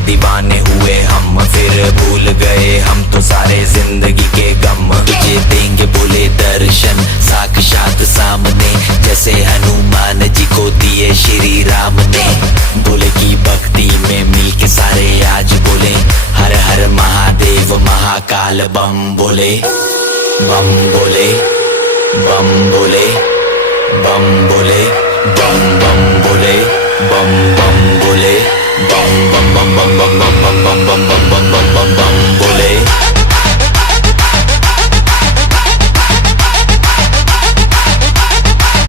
दीवाने हुए हम, फिर भूल गए हम तो सारे जिंदगी के गम। तुझे देंगे बोले दर्शन साक्षात सामने, जैसे हनुमान जी को दिए श्री राम ने। बोले की भक्ति में मिलके सारे आज बोले, हर हर महादेव महाकाल बम बोले। बम बोले, बम बोले, बम बोले, बम बम बोले, बम बम बोले, बम बम बम बम बम बम बम बम बम।